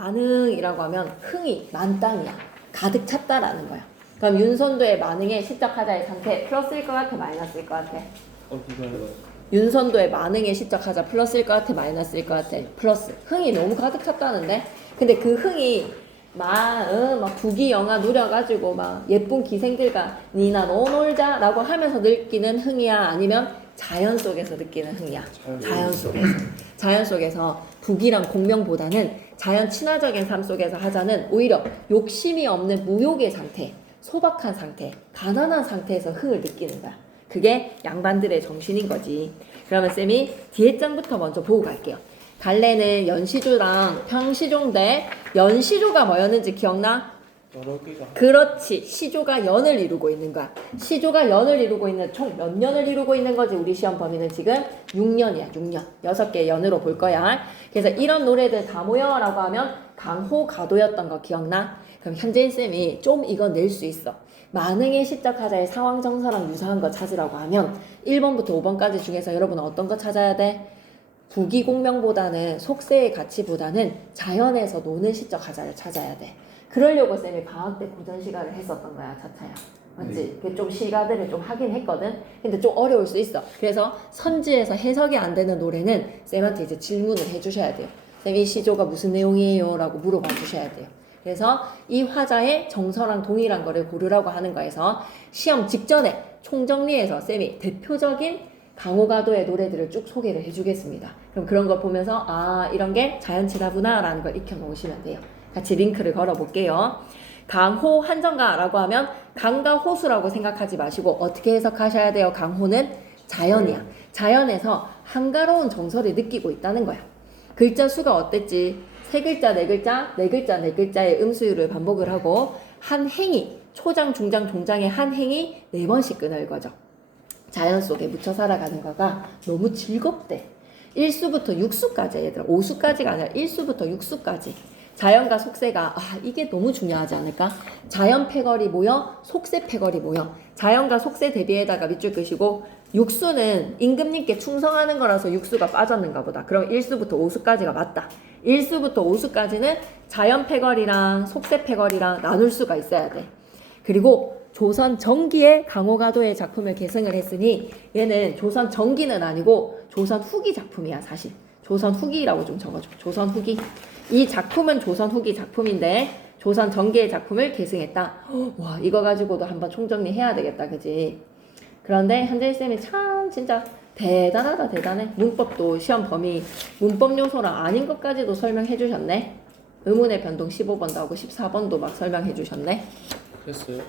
만흥이라고 하면 흥이 만땅이야. 가득 찼다라는 거야. 그럼 윤선도의 만흥의 시적 하자의 상태 플러스일 것 같아, 마이너스일 것 같아? 윤선도의 만흥의 시적 하자 플러스일 것 같아, 마이너스일 것 같아? 플러스. 흥이 너무 가득 찼다는데? 근데 그 흥이 막 부귀영화 누려가지고 막 예쁜 기생들과 니나 너 놀자 라고 하면서 느끼는 흥이야? 아니면 자연 속에서 느끼는 흥이야? 자연 속에서. 자연 속에서 부귀랑 공명보다는 자연 친화적인 삶 속에서 하자는 오히려 욕심이 없는 무욕의 상태, 소박한 상태, 가난한 상태에서 흥을 느끼는 거야. 그게 양반들의 정신인 거지. 그러면 쌤이 뒤에 장부터 먼저 보고 갈게요. 갈래는 연시조랑 평시조인데 연시조가 뭐였는지 기억나? 여러 개가. 그렇지. 시조가 연을 이루고 있는 거야. 시조가 연을 이루고 있는 총 몇 년을 이루고 있는 거지? 우리 시험 범위는 지금 6년이야. 6년. 6개의 연으로 볼 거야. 그래서 이런 노래들 다 모여 라고 하면 강호 가도였던 거 기억나? 그럼 현재인 쌤이 좀 이거 낼 수 있어. 만흥의 시적 하자의 상황 정서랑 유사한 거 찾으라고 하면 1번부터 5번까지 중에서 여러분은 어떤 거 찾아야 돼? 부귀공명보다는 속세의 가치보다는 자연에서 노는 시적 하자를 찾아야 돼. 그러려고 쌤이 방학 때 고전 시가를 했었던 거야, 차차야. 맞지? 네. 좀 시가들을 좀 하긴 했거든. 근데 좀 어려울 수 있어. 그래서 선지에서 해석이 안 되는 노래는 쌤한테 이제 질문을 해주셔야 돼요. 쌤, 이 시조가 무슨 내용이에요? 라고 물어봐 주셔야 돼요. 그래서 이 화자의 정서랑 동일한 거를 고르라고 하는 거에서 시험 직전에 총정리해서 쌤이 대표적인 강호가도의 노래들을 쭉 소개를 해주겠습니다. 그럼 그런 거 보면서 아, 이런 게 자연친화구나 라는 걸 익혀 놓으시면 돼요. 같이 링크를 걸어 볼게요. 강호 한정가라고 하면 강과 호수라고 생각하지 마시고 어떻게 해석하셔야 돼요? 강호는 자연이야. 자연에서 한가로운 정서를 느끼고 있다는 거야. 글자 수가 어땠지? 3글자, 4글자, 4글자, 4글자의 음수율을 반복을 하고 한 행이, 초장, 중장, 종장의 한 행이 4번씩 끊을 거죠. 자연 속에 묻혀 살아가는 거가 너무 즐겁대. 1수부터 6수까지 얘들아. 5수까지가 아니라 1수부터 6수까지. 자연과 속세가 이게 너무 중요하지 않을까? 자연 패거리 모여 속세 패거리 모여. 자연과 속세 대비에다가 밑줄 끄시고 육수는 임금님께 충성하는 거라서 육수가 빠졌는가 보다. 그럼 1수부터 5수까지가 맞다. 1수부터 5수까지는 자연 패거리랑 속세 패거리랑 나눌 수가 있어야 돼. 그리고 조선 정기의 강호가도의 작품을 계승을 했으니 얘는 조선 정기는 아니고 조선 후기 작품이야. 사실 조선 후기라고 좀 적어줘. 조선 후기. 이 작품은 조선 후기 작품인데 조선 정기의 작품을 계승했다. 와, 이거 가지고도 한번 총정리해야 되겠다. 그지? 그런데 현재쌤이 참 진짜 대단하다. 대단해. 문법도 시험 범위 문법 요소랑 아닌 것까지도 설명해 주셨네. 의문의 변동 15번도 하고 14번도 막 설명해 주셨네. 했어요?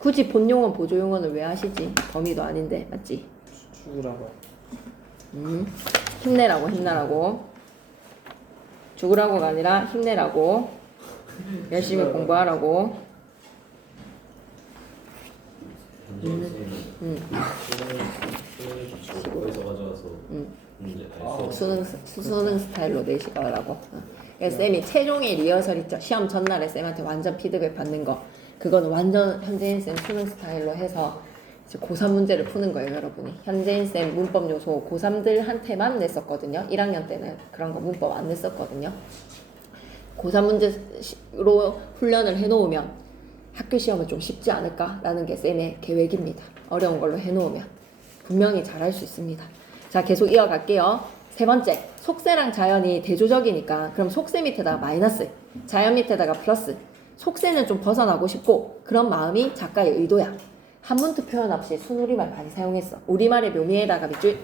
굳이 본용어 보조용어는 왜 하시지? 범위도 아닌데. 맞지? 죽으라고. 힘내라고. 힘내라고. 죽으라고가 아니라 힘내라고. 열심히 공부하라고. 수능 스타일로 내시라고. 그래서 쌤이 최종의 리허설 있죠. 시험 전날에 쌤한테 완전 피드백 받는 거. 그거는 완전 현재인 쌤 수능 스타일로 해서 이제 고3 문제를 푸는 거예요, 여러분이. 현재인 쌤 문법 요소 고3들한테만 냈었거든요. 1학년 때는 그런 거 문법 안 냈었거든요. 고3 문제로 훈련을 해놓으면 학교 시험은 좀 쉽지 않을까라는 게 쌤의 계획입니다. 어려운 걸로 해놓으면 분명히 잘할 수 있습니다. 자, 계속 이어갈게요. 세 번째, 속세랑 자연이 대조적이니까 그럼 속세 밑에다가 마이너스, 자연 밑에다가 플러스. 속세는 좀 벗어나고 싶고 그런 마음이 작가의 의도야. 한문트 표현 없이 순우리말 많이 사용했어. 우리말의 묘미에다가 밑줄.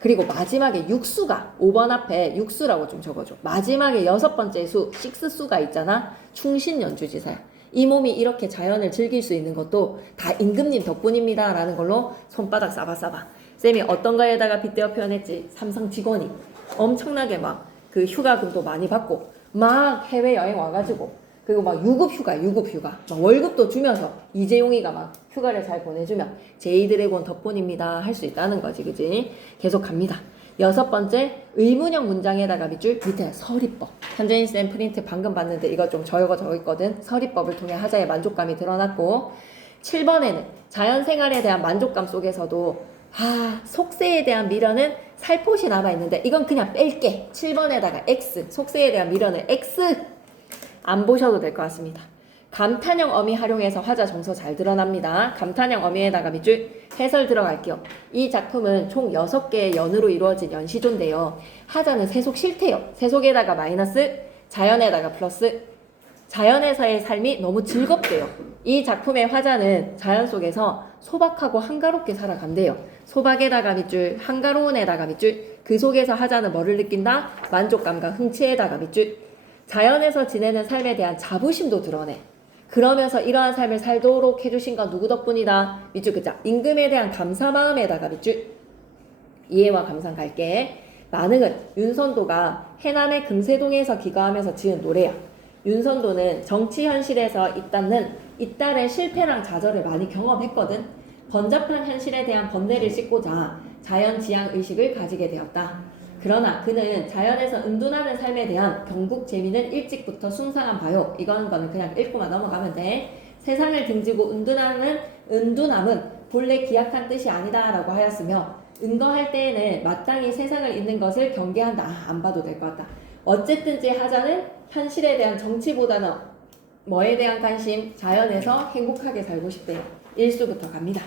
그리고 마지막에 육수가 5번 앞에 육수라고 좀 적어줘. 마지막에 6번째 수, 식스수가 있잖아. 충신 연주지사야. 이 몸이 이렇게 자연을 즐길 수 있는 것도 다 임금님 덕분입니다 라는 걸로 손바닥 싸바싸바. 쌤이 어떤 거에다가 빗대어 표현했지? 삼성 직원이 엄청나게 막 그 휴가금도 많이 받고 막 해외여행 와가지고 그리고 막 유급 휴가 막 월급도 주면서 이재용이가 막 휴가를 잘 보내주면 제이드래곤 덕분입니다 할 수 있다는 거지. 그지? 계속 갑니다. 6번째, 의문형 문장에다가 밑줄 밑에 서리법. 현재인 쌤 프린트 방금 봤는데 이거 좀 적었거든. 서리법을 통해 하자의 만족감이 드러났고 7번에는 자연생활에 대한 만족감 속에서도 속세에 대한 미련은 살포시 남아있는데 이건 그냥 뺄게. 7번에다가 X, 속세에 대한 미련을 X 안 보셔도 될 것 같습니다. 감탄형 어미 활용해서 화자 정서 잘 드러납니다. 감탄형 어미에다가 밑줄 해설 들어갈게요. 이 작품은 총 6개의 연으로 이루어진 연시조인데요. 하자는 세속 싫대요. 세속에다가 마이너스, 자연에다가 플러스. 자연에서의 삶이 너무 즐겁대요. 이 작품의 화자는 자연 속에서 소박하고 한가롭게 살아간대요. 소박에다가 밑줄, 한가로운에다가 밑줄. 그 속에서 하자는 뭐를 느낀다? 만족감과 흥취에다가 밑줄. 자연에서 지내는 삶에 대한 자부심도 드러내. 그러면서 이러한 삶을 살도록 해주신 건 누구 덕분이다? 밑줄 그자. 임금에 대한 감사 마음에다가 밑줄. 이해와 감상 갈게. 만흥은 윤선도가 해남의 금세동에서 기거하면서 지은 노래야. 윤선도는 정치 현실에서 잇따른 실패랑 좌절을 많이 경험했거든. 번잡한 현실에 대한 번뇌를 씻고자 자연지향 의식을 가지게 되었다. 그러나 그는 자연에서 은둔하는 삶에 대한 경국 재미는 일찍부터 숭상한 바요. 이거는 그냥 읽고만 넘어가면 돼. 세상을 등지고 은둔함은 본래 기약한 뜻이 아니다 라고 하였으며 은거할 때에는 마땅히 세상을 잇는 것을 경계한다. 안 봐도 될 것 같다. 어쨌든지 하자는 현실에 대한 정치보다는 뭐에 대한 관심? 자연에서 행복하게 살고 싶대요. 1수부터 갑니다.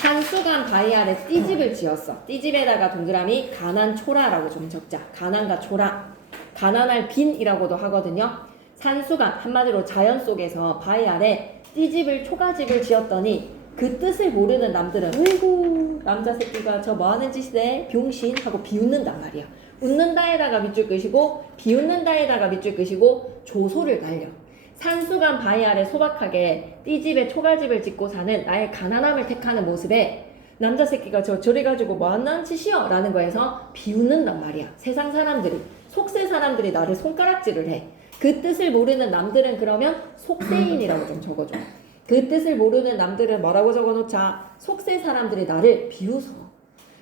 한수간 바위 아래 띠집을 지었어. 띠집에다가 동그라미 가난초라라고 좀 적자. 가난과 초라. 가난할 빈이라고도 하거든요. 산수간 한마디로 자연 속에서 바위 아래 띠집을 초가집을 지었더니 그 뜻을 모르는 남들은 어이구 남자 새끼가 저 뭐하는 짓이네 병신 하고 비웃는단 말이야. 웃는다에다가 밑줄 끄시고 비웃는다에다가 밑줄 끄시고 조소를 날려. 산수간 바위 아래 소박하게 띠집에 초가집을 짓고 사는 나의 가난함을 택하는 모습에 남자 새끼가 저래 가지고 뭐하는 짓이여 라는 거에서 비웃는단 말이야. 세상 사람들이 속세 사람들이 나를 손가락질을 해. 그 뜻을 모르는 남들은 그러면 속세인이라고 좀 적어줘. 그 뜻을 모르는 남들은 뭐라고 적어놓자? 속세 사람들이 나를 비웃어.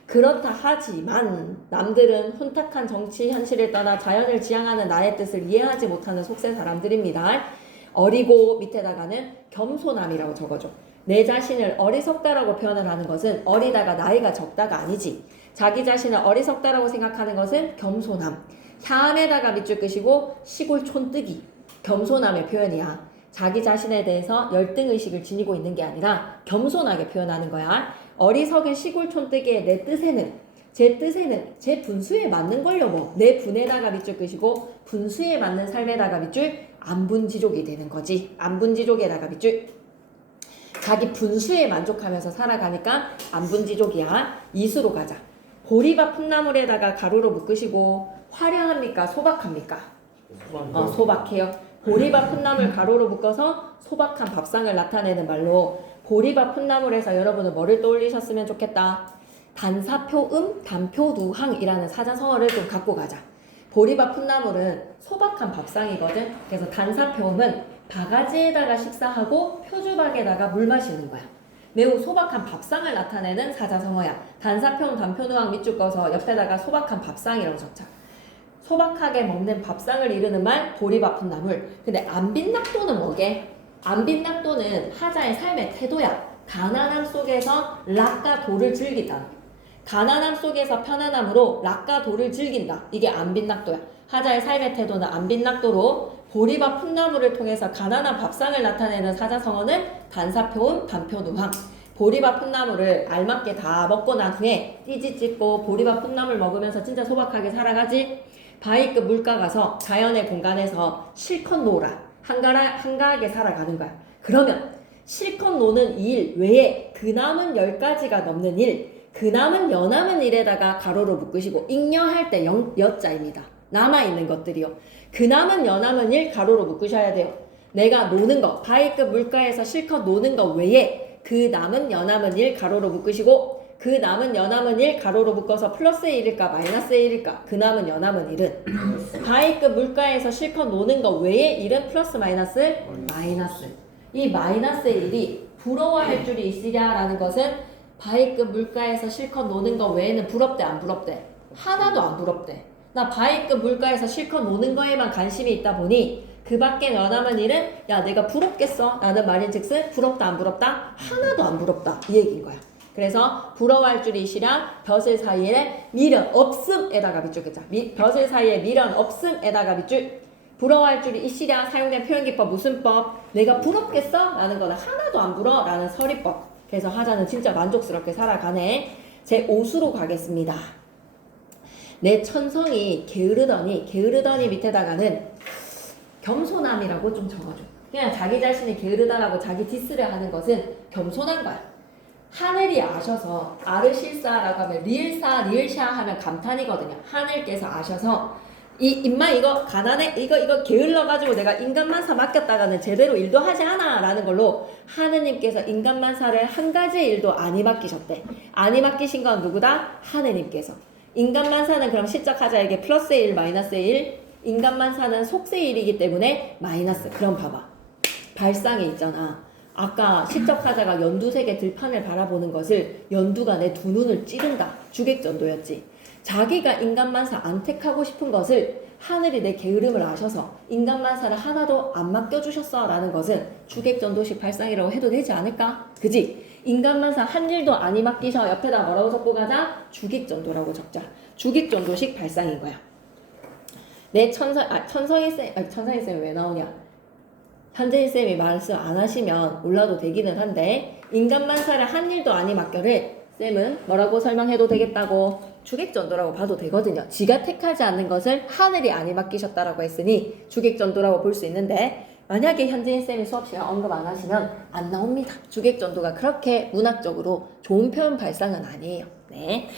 그렇다 하지만 남들은 혼탁한 정치 현실을 떠나 자연을 지향하는 나의 뜻을 이해하지 못하는 속세 사람들입니다. 어리고 밑에다가는 겸손함이라고 적어줘. 내 자신을 어리석다라고 표현을 하는 것은 어리다가 나이가 적다가 아니지. 자기 자신을 어리석다라고 생각하는 것은 겸손함. 혀안에다가 밑줄 끄시고 시골 촌뜨기. 겸손함의 표현이야. 자기 자신에 대해서 열등의식을 지니고 있는 게 아니라 겸손하게 표현하는 거야. 어리석은 시골 촌뜨기의 내 뜻에는 제 분수에 맞는 걸요 뭐. 내 분에다가 밑줄 끄시고 분수에 맞는 삶에다가 밑줄 안분지족이 되는 거지. 안분지족에다가 밑줄 자기 분수에 만족하면서 살아가니까 안분지족이야. 이수로 가자. 보리밥 풋나물에다가 가로로 묶으시고 화려합니까? 소박합니까? 소박해요. 보리밥 풋나물 가로로 묶어서 소박한 밥상을 나타내는 말로 보리밥 풋나물에서 여러분은 뭐를 떠올리셨으면 좋겠다. 단사표음 단표두항이라는 사자성어를 좀 갖고 가자. 보리밥 풋나물은 소박한 밥상이거든. 그래서 단사표음은 바가지에다가 식사하고 표주박에다가 물 마시는 거야. 매우 소박한 밥상을 나타내는 사자성어야. 단사표음 단표두항 밑줄 꺼서 옆에다가 소박한 밥상이라고 적자. 소박하게 먹는 밥상을 이루는 말 보리밥 풋나물. 근데 안빈낙도는 뭐게? 안빈낙도는 하자의 삶의 태도야. 가난함 속에서 락과 도를 즐기다. 가난함 속에서 편안함으로 락과 도를 즐긴다. 이게 안빈낙도야. 하자의 삶의 태도는 안빈낙도로 보리밥 풋나물을 통해서 가난한 밥상을 나타내는 사자성어는 단사표음 단표두항. 보리밥 풋나물을 알맞게 다 먹고 난 후에 띠지 찢고 보리밥 풋나물 먹으면서 진짜 소박하게 살아가지. 바위급 물가 가서 자연의 공간에서 실컷 놀아. 한가하게 살아가는 거야. 그러면 실컷 노는 일 외에 그 남은 10가지가 넘는 일, 그 남은 여남은 일에다가 가로로 묶으시고 잉여할 때 여자입니다. 남아있는 것들이요. 그 남은 여남은 일 가로로 묶으셔야 돼요. 내가 노는 거, 바위급 물가에서 실컷 노는 거 외에 그 남은 여남은 일 가로로 묶으시고 그 남은 여남은 일 가로로 묶어서 플러스의 1일까 마이너스의 1일까? 그 남은 여남은 일은 바위급 물가에서 실컷 노는 거 외에 일은 플러스 마이너스 마이너스. 이 마이너스의 일이 부러워할 줄이 있으랴라는 것은 바위급 물가에서 실컷 노는 거 외에는 부럽대 안 부럽대? 하나도 안 부럽대. 나 바위급 물가에서 실컷 노는 거에만 관심이 있다 보니 그 밖에 여남은 일은 야 내가 부럽겠어? 라는 말인즉슨 부럽다 안 부럽다? 하나도 안 부럽다 이 얘기인 거야. 그래서 부러워할 줄이 시랑 벼슬 사이에 미련 없음에다가 밑줄 긋자. 벼슬 사이에 미련 없음에다가 밑줄. 부러워할 줄이 이시랴 사용된 표현기법 무슨 법? 내가 부럽겠어? 라는 거는 하나도 안 부러? 라는 서리법. 그래서 하자는 진짜 만족스럽게 살아가네. 제 5수로 가겠습니다. 내 천성이 게으르더니 밑에다가는 겸손함이라고 좀 적어줘. 그냥 자기 자신이 게으르다라고 자기 디스를 하는 것은 겸손한 거야. 하늘이 아셔서 아르실사라고 하면 리을샤 하면 감탄이거든요. 하늘께서 아셔서 임마 이거 가난해 이거 게을러가지고 내가 인간만사 맡겼다가는 제대로 일도 하지 않아 라는 걸로 하느님께서 인간만사를 한 가지 일도 안이 맡기셨대. 안이 맡기신 건 누구다? 하느님께서. 인간만사는 그럼 시적하자에게 플러스의 1 마이너스의 1 인간만사는 속세의 1이기 때문에 마이너스. 그럼 봐봐 발상에 있잖아. 아까 시적하자가 연두색의 들판을 바라보는 것을 연두가 내 두 눈을 찌른다. 주객전도였지. 자기가 인간만사 안 택하고 싶은 것을 하늘이 내 게으름을 아셔서 인간만사를 하나도 안 맡겨주셨어 라는 것은 주객전도식 발상이라고 해도 되지 않을까? 그지? 인간만사 한 일도 아니 맡기셔. 옆에다 뭐라고 적고 가자? 주객전도라고 적자. 주객전도식 발상인 거야. 내 천성이 쌤이 왜 나오냐? 현재인 쌤이 말씀 안 하시면 몰라도 되기는 한데 인간만사를 한 일도 아니 맡겨를 쌤은 뭐라고 설명해도 되겠다고? 주객전도라고 봐도 되거든요. 지가 택하지 않는 것을 하늘이 아니 맡기셨다라고 했으니 주객전도라고 볼 수 있는데 만약에 현재인 쌤이 수업 시간 언급 안 하시면 안 나옵니다. 주객전도가 그렇게 문학적으로 좋은 표현 발상은 아니에요. 네.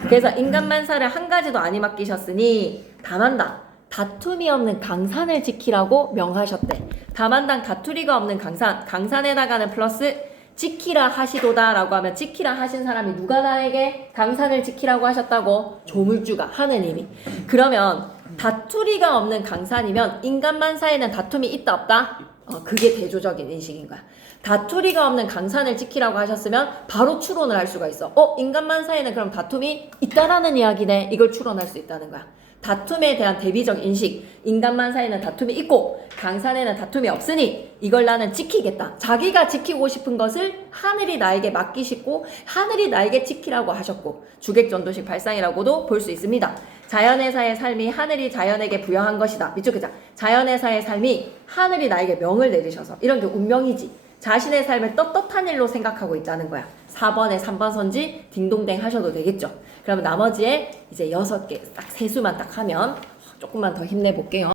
그래서 인간만사를 한 가지도 아니 맡기셨으니 다만당 다툼이 없는 강산을 지키라고 명하셨대. 다만당 다투리가 없는 강산에다가는 플러스 지키라 하시도다 라고 하면 지키라 하신 사람이 누가 나에게 강산을 지키라고 하셨다고? 조물주가 하느님이. 그러면 다투리가 없는 강산이면 인간만사에는 다툼이 있다 없다? 그게 대조적인 인식인 거야. 다투리가 없는 강산을 지키라고 하셨으면 바로 추론을 할 수가 있어. 인간만사에는 그럼 다툼이 있다라는 이야기네. 이걸 추론할 수 있다는 거야. 다툼에 대한 대비적 인식. 인간만사에는 다툼이 있고 강산에는 다툼이 없으니 이걸 나는 지키겠다. 자기가 지키고 싶은 것을 하늘이 나에게 맡기시고 하늘이 나에게 지키라고 하셨고 주객전도식 발상이라고도 볼 수 있습니다. 자연의사의 삶이 하늘이 자연에게 부여한 것이다. 밑줄 긋자. 자연의사의 삶이 하늘이 나에게 명을 내리셔서 이런 게 운명이지. 자신의 삶을 떳떳한 일로 생각하고 있다는 거야. 4번에 3번 선지 딩동댕 하셔도 되겠죠. 그럼 나머지에 이제 6개 딱 세수만 딱 하면 조금만 더 힘내볼게요.